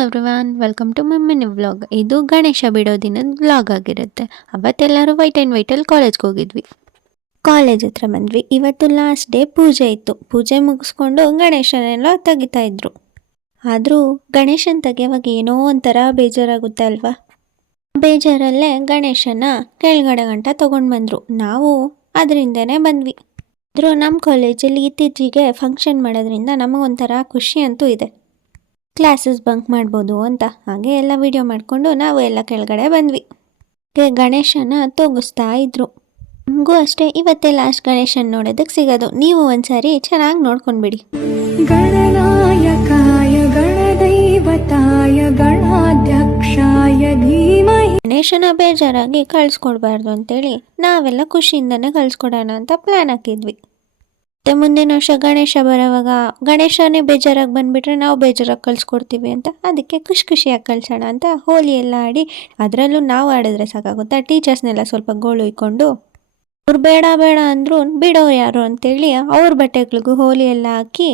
Everyone welcome to my mini vlog. ಇದು ಗಣೇಶ ಬಿಡೋ ದಿನದ ವ್ಲಾಗ್ ಆಗಿರುತ್ತೆ. ಅವತ್ತೆಲ್ಲರೂ ವೈಟ್ ಆ್ಯಂಡ್ ವೈಟಲ್ಲಿ ಕಾಲೇಜ್ಗೆ ಹೋಗಿದ್ವಿ. ಕಾಲೇಜ್ ಹತ್ರ ಬಂದ್ವಿ. ಇವತ್ತು ಲಾಸ್ಟ್ ಡೇ ಪೂಜೆ ಇತ್ತು. ಪೂಜೆ ಮುಗಿಸ್ಕೊಂಡು ಗಣೇಶನೆಲ್ಲ ತೆಗಿತಾ ಇದ್ರು. ಆದರೂ ಗಣೇಶನ ತೆಗಿಯೋವಾಗ ಏನೋ ಒಂಥರ ಬೇಜಾರಾಗುತ್ತೆ ಅಲ್ವಾ. ಬೇಜಾರಲ್ಲೇ ಗಣೇಶನ ಕೆಳಗಡೆ ಗಂಟ ತೊಗೊಂಡು ಬಂದರು. ನಾವು ಅದರಿಂದನೇ ಬಂದ್ವಿ. ಆದರೂ ನಮ್ಮ ಕಾಲೇಜಲ್ಲಿ ಇತ್ತೀಚೆಗೆ ಫಂಕ್ಷನ್ ಮಾಡೋದ್ರಿಂದ ನಮಗೊಂಥರ ಖುಷಿ ಅಂತೂ ಇದೆ. ಕ್ಲಾಸಸ್ ಬಂಕ್ ಮಾಡ್ಬೋದು ಅಂತ ಹಾಗೆ ಎಲ್ಲ ವಿಡಿಯೋ ಮಾಡಿಕೊಂಡು ನಾವು ಎಲ್ಲ ಕೆಳಗಡೆ ಬಂದ್ವಿ. ಗಣೇಶನ ತೂಗಿಸ್ತಾ ಇದ್ರು. ನಮಗೂ ಅಷ್ಟೇ ಇವತ್ತೇ ಲಾಸ್ಟ್ ಗಣೇಶನ್ ನೋಡೋದಕ್ಕೆ ಸಿಗೋದು. ನೀವು ಒಂದ್ಸಾರಿ ಚೆನ್ನಾಗಿ ನೋಡ್ಕೊಂಡ್ಬಿಡಿ. ಗಣನಾಯಕಾಯ ಗಣದೈವತಾಯ ಗಣಾಧ್ಯಕ್ಷಾಯ ಧೀಮಹಿ. ಗಣೇಶನ ಬೇಜಾರಾಗಿ ಕಳಿಸ್ಕೊಡ್ಬಾರ್ದು ಅಂತೇಳಿ ನಾವೆಲ್ಲ ಖುಷಿಯಿಂದನೇ ಕಳಿಸ್ಕೊಡೋಣ ಅಂತ ಪ್ಲ್ಯಾನ್ ಹಾಕಿದ್ವಿ. ಮತ್ತು ಮುಂದಿನ ವರ್ಷ ಗಣೇಶ ಬರೋವಾಗ ಗಣೇಶನೇ ಬೇಜಾರಾಗಿ ಬಂದುಬಿಟ್ರೆ ನಾವು ಬೇಜಾರಾಗಿ ಕಳಿಸ್ಕೊಡ್ತೀವಿ ಅಂತ ಅದಕ್ಕೆ ಖುಷಿಯಾಗಿ ಕಳಿಸೋಣ ಅಂತ ಹೋಲಿ ಎಲ್ಲ ಆಡಿ, ಅದರಲ್ಲೂ ನಾವು ಆಡಿದ್ರೆ ಸಾಕಾಗುತ್ತಾ, ಟೀಚರ್ಸ್ನೆಲ್ಲ ಸ್ವಲ್ಪ ಗೋಳು ಇಕ್ಕೊಂಡು ಅವ್ರು ಬೇಡ ಅಂದರು ಬಿಡೋರು ಯಾರು ಅಂತೇಳಿ ಅವ್ರ ಬಟ್ಟೆಗಳಿಗೂ ಹೋಲಿ ಎಲ್ಲ ಹಾಕಿ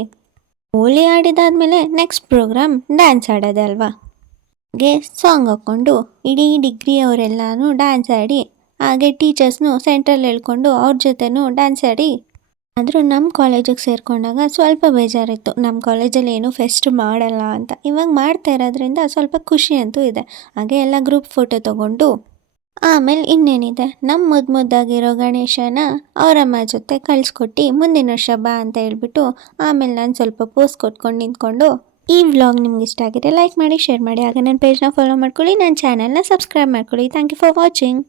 ಹೋಲಿ ಆಡಿದಾದ್ಮೇಲೆ ನೆಕ್ಸ್ಟ್ ಪ್ರೋಗ್ರಾಮ್ ಡ್ಯಾನ್ಸ್ ಆಡೋದೆ ಅಲ್ವಾ. ಹಾಗೆ ಸಾಂಗ್ ಹಾಕ್ಕೊಂಡು ಇಡೀ ಡಿಗ್ರಿ ಅವರೆಲ್ಲನೂ ಡ್ಯಾನ್ಸ್ ಆಡಿ, ಹಾಗೆ ಟೀಚರ್ಸ್ನು ಸೆಂಟ್ರಲ್ಲಿ ಹೇಳ್ಕೊಂಡು ಅವ್ರ ಜೊತೆನೂ ಡ್ಯಾನ್ಸ್ ಆಡಿ. ಆದರೂ ನಮ್ಮ ಕಾಲೇಜಿಗೆ ಸೇರಿಕೊಂಡಾಗ ಸ್ವಲ್ಪ ಬೇಜಾರಿತ್ತು. ನಮ್ಮ ಕಾಲೇಜಲ್ಲಿ ಏನೂ ಫೆಸ್ಟ್ ಮಾಡಲ್ಲ ಅಂತ. ಇವಾಗ ಮಾಡ್ತಾ ಇರೋದ್ರಿಂದ ಸ್ವಲ್ಪ ಖುಷಿ ಅಂತೂ ಇದೆ. ಹಾಗೆ ಎಲ್ಲ ಗ್ರೂಪ್ ಫೋಟೋ ತೊಗೊಂಡು ಆಮೇಲೆ ಇನ್ನೇನಿದೆ, ನಮ್ಮ ಮುದ್ದಾಗಿರೋ ಗಣೇಶನ ಅವರಮ್ಮ ಜೊತೆ ಕಳಿಸ್ಕೊಟ್ಟು ಮುಂದಿನ ವರ್ಷ ಬಾ ಅಂತ ಹೇಳ್ಬಿಟ್ಟು ಆಮೇಲೆ ನಾನು ಸ್ವಲ್ಪ ಪೋಸ್ ಕೊಟ್ಕೊಂಡು ನಿಂತ್ಕೊಂಡು. ಈ ವ್ಲಾಗ್ ನಿಮ್ಗೆ ಇಷ್ಟ ಆಗಿದೆ ಲೈಕ್ ಮಾಡಿ, ಶೇರ್ ಮಾಡಿ, ಹಾಗೆ ನನ್ನ ಪೇಜ್ನ ಫಾಲೋ ಮಾಡ್ಕೊಳ್ಳಿ, ನನ್ನ ಚಾನಲ್ನ ಸಬ್ಸ್ಕ್ರೈಬ್ ಮಾಡ್ಕೊಳ್ಳಿ. Thank you for watching.